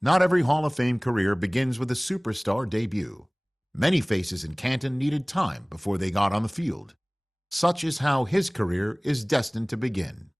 Not every Hall of Fame career begins with a superstar debut. Many faces in Canton needed time before they got on the field. Such is how his career is destined to begin.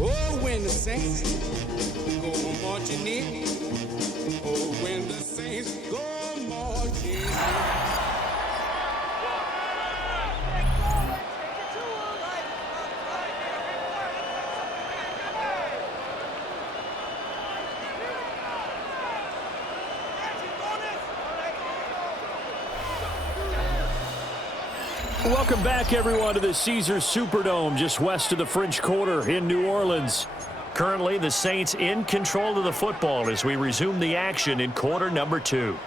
Oh, when the saints go marching in. Oh, when the saints go marching in. Welcome back, everyone, to the Caesars Superdome just west of the French Quarter in New Orleans. Currently, the Saints in control of the football as we resume the action in quarter number 2.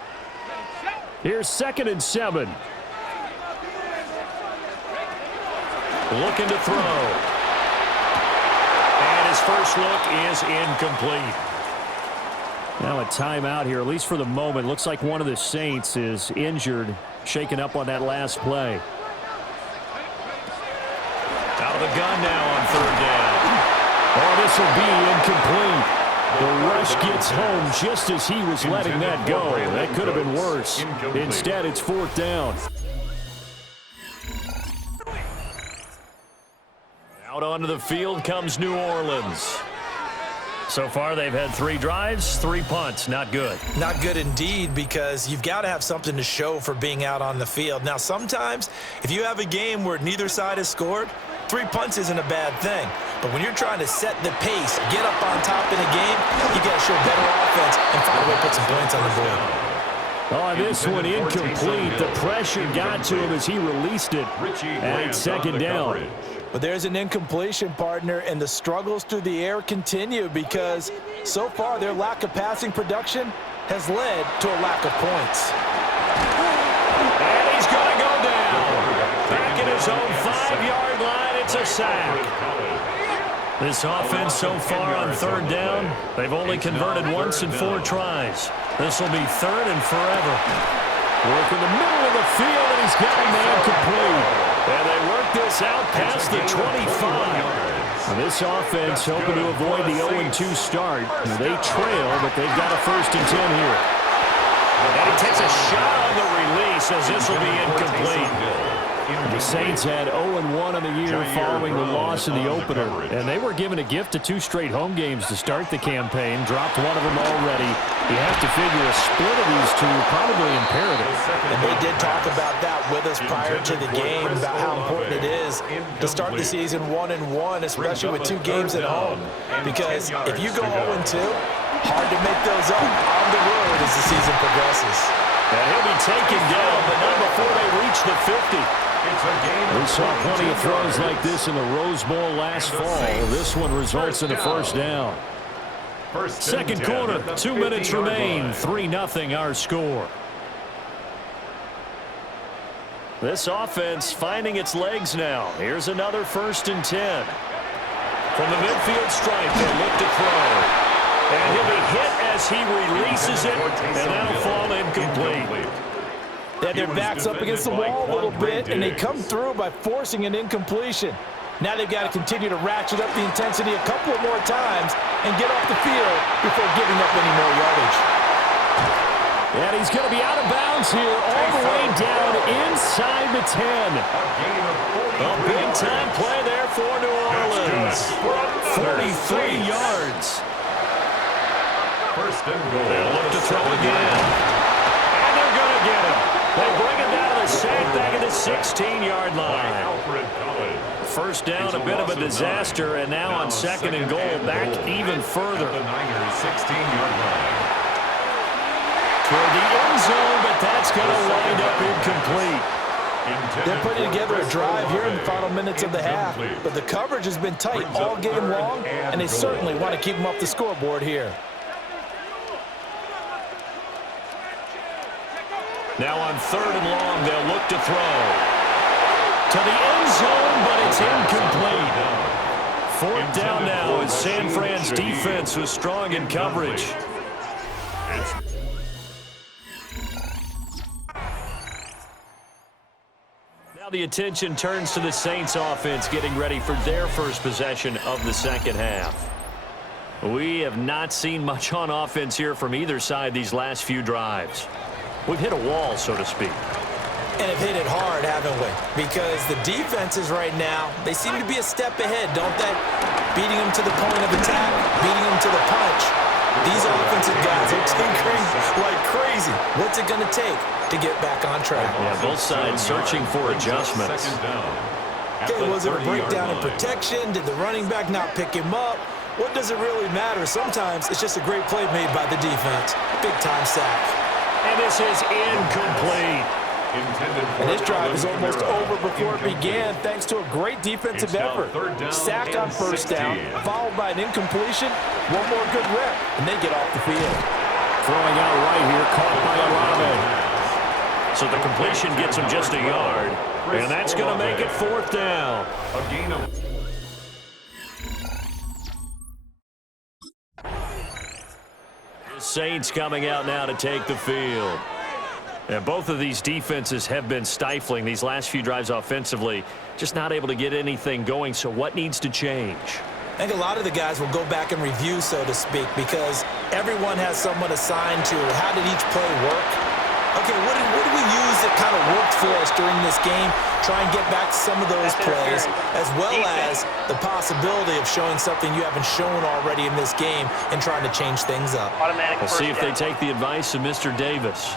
Here's 2nd and 7. Looking to throw. And his first look is incomplete. Now a timeout here, at least for the moment. Looks like one of the Saints is injured, shaken up on that last play. Out of the gun now on 3rd down. Oh, this will be incomplete. The rush gets home just as he was letting that go. That could have been worse. Instead, it's 4th down. Out onto the field comes New Orleans. So far, they've had 3 drives, 3 punts. Not good. Not good indeed, because you've got to have something to show for being out on the field. Now, sometimes, if you have a game where neither side has scored, 3 punts isn't a bad thing. But when you're trying to set the pace, get up on top in a game, you got to show better offense and find a way to put some points on the board. Oh, this one incomplete. The pressure got to him as he released it. And 2nd down. But there's an incompletion, partner, and the struggles through the air continue because so far their lack of passing production has led to a lack of points. And he's going to go down. Back at his own 5-yard line, it's a sack. This offense so far on 3rd down, they've only converted once in 4 tries. This will be 3rd and forever. Work in the middle of the field, and he's got a man complete. And they work this out past the 25. Now this offense hoping to avoid the 0-2 start. They trail, but they've got a 1st and 10 here. And he takes a shot on the release as this will be incomplete. The Saints had 0-1 on the year following the loss in the opener, and they were given a gift of 2 straight home games to start the campaign. Dropped one of them already. You have to figure a split of these two probably imperative. And they did talk about that with us prior to the game, about how important it is to start the season 1-1, especially with 2 games at home. Because if you go 0-2, hard to make those up on the road as the season progresses. And he'll be taken down, but not before they reach the 50. We saw plenty of throws like this in the Rose Bowl last fall. This one results in a first down. Second quarter, 2 minutes remain. 3-0 our score. This offense finding its legs now. Here's another 1st and 10. From the midfield stripe, they look to throw. And he'll be hit as he releases it, and that'll fall incomplete. They had their backs up against the wall a little bit, and they come through by forcing an incompletion. Now they've got to continue to ratchet up the intensity a couple more times and get off the field before giving up any more yardage. And he's going to be out of bounds here, all the way down inside the 10. A big-time play there for New Orleans. 43 yards. First and goal. They'll look to throw again. And they're going to get him. They bring him down to the sack back at the 16-yard line. First down, a bit of a disaster, and now on 2nd and goal, back even further. The Niners' 16-yard line. Toward the end zone, but that's going to wind up incomplete. They're putting together a drive here in the final minutes of the half, but the coverage has been tight all game long, and they certainly want to keep them off the scoreboard here. Now on 3rd and long, they'll look to throw. To the end zone, but it's incomplete. 4th down now as San Fran's defense was strong in coverage. Now the attention turns to the Saints offense getting ready for their first possession of the second half. We have not seen much on offense here from either side these last few drives. We've hit a wall, so to speak. And have hit it hard, haven't we? Because the defenses right now, they seem to be a step ahead, don't they? Beating them to the point of attack, beating them to the punch. These offensive guys are tinkering like crazy. What's it going to take to get back on track? Yeah, both sides searching for adjustments. Okay, was it a breakdown in protection? Did the running back not pick him up? What does it really matter? Sometimes it's just a great play made by the defense. Big-time sack. And this is incomplete. And this drive is almost over before it began thanks to a great defensive effort. Sack on first down, followed by an incompletion, one more good rep, and they get off the field. Throwing out right here, caught by Olave. So the completion gets him just a yard, and that's going to make it 4th down. A gain of... Saints coming out now to take the field. And both of these defenses have been stifling these last few drives offensively. Just not able to get anything going, so what needs to change? I think a lot of the guys will go back and review, so to speak, because everyone has someone assigned to how did each play work. Okay, what did we use that kind of worked for us during this game? Try and get back to some of those plays, as well as the possibility of showing something you haven't shown already in this game and trying to change things up. We'll see if they take the advice of Mr. Davis.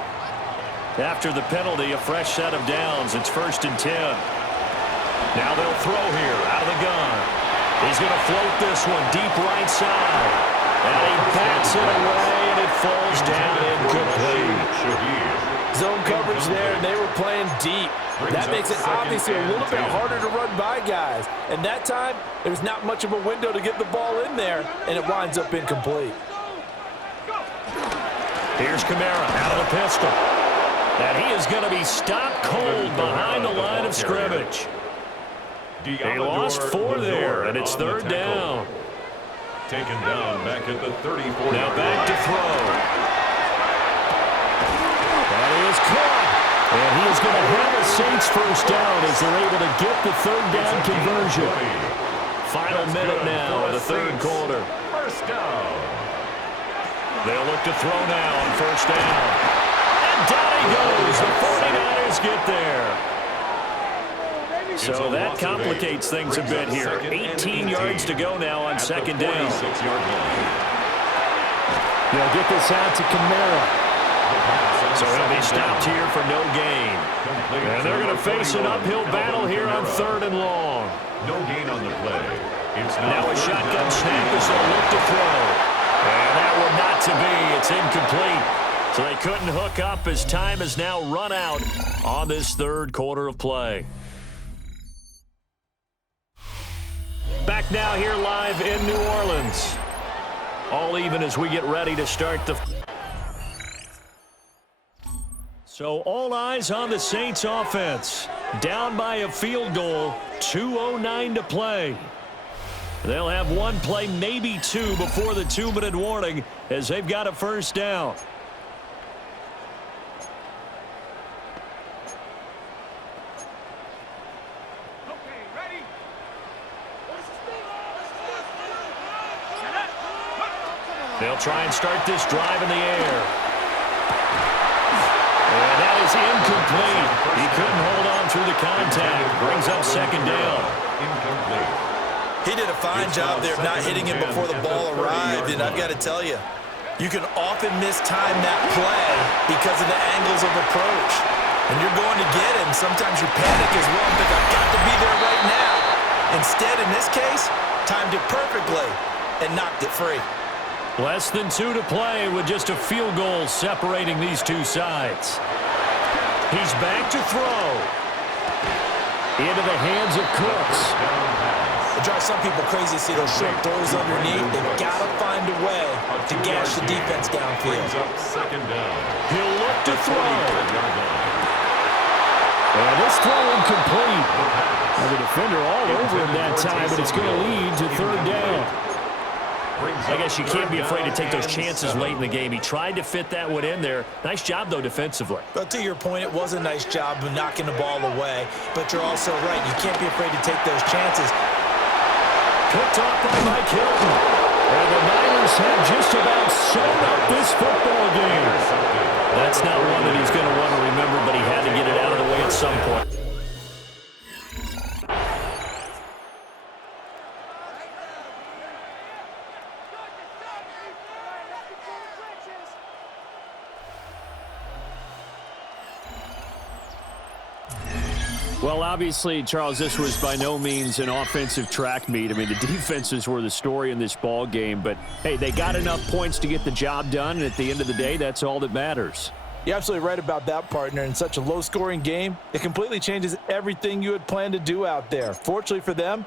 After the penalty, a fresh set of downs. It's 1st and 10. Now they'll throw here out of the gun. He's going to float this one deep right side. And he bats it away, and it falls down incomplete. Zone coverage there, and they were playing deep. That makes it obviously a little bit harder to run by guys. And that time, there's not much of a window to get the ball in there, and it winds up incomplete. Here's Kamara out of the pistol. And he is going to be stopped cold behind the line of scrimmage. He lost 4 there, and it's 3rd down. Taken down back at the 34. Now back to throw. That is caught. And he is going to have a Saints first down as they're able to get the 3rd down conversion. Final minute now of the 3rd quarter. First down. They'll look to throw now on 1st down. And down he goes. The 49ers get there. So that complicates things a bit here. 18 yards to go now on second down. They'll get this out to Kamara. So he'll be stopped here for no gain. And they're going to face an uphill battle here on third and long. No gain on the play. It's Now a shotgun snap as they'll look to throw. And that one not to be. It's incomplete. So they couldn't hook up as time has now run out on this third quarter of play. Back now here live in New Orleans. All even as we get ready to start the... So all eyes on the Saints offense. Down by a field goal, 2:09 to play. They'll have one play, maybe two, before the 2-minute warning as they've got a first down. They'll try and start this drive in the air. And that is incomplete. He couldn't hold on through the contact. Brings up second down. incomplete. He did a fine job there of not hitting him before the ball arrived, and I've got to tell you, you can often mistime that play because of the angles of approach. And you're going to get him. Sometimes you panic as well and think, I've got to be there right now. Instead, in this case, timed it perfectly and knocked it free. Less than 2 to play with just a field goal separating these two sides. He's back to throw. Into the hands of Cooks. It drives some people crazy to see those short throws underneath. They've got to find a way to gash the defense downfield. Second down. He'll look to throw. And this throw incomplete. Now the defender all over him that time, but it's going to lead to third down. I guess you can't be afraid to take those chances late in the game. He tried to fit that one in there. Nice job, though, defensively. But to your point, it was a nice job of knocking the ball away. But you're also right. You can't be afraid to take those chances. Picked off by Mike Hilton. And the Niners have just about sewn up this football game. That's not one that he's going to want to remember, but he had to get it out of the way at some point. Well, obviously, Charles, this was by no means an offensive track meet. I mean, the defenses were the story in this ball game. But, hey, they got enough points to get the job done, and at the end of the day, that's all that matters. You're absolutely right about that, partner. In such a low-scoring game, it completely changes everything you had planned to do out there. Fortunately for them,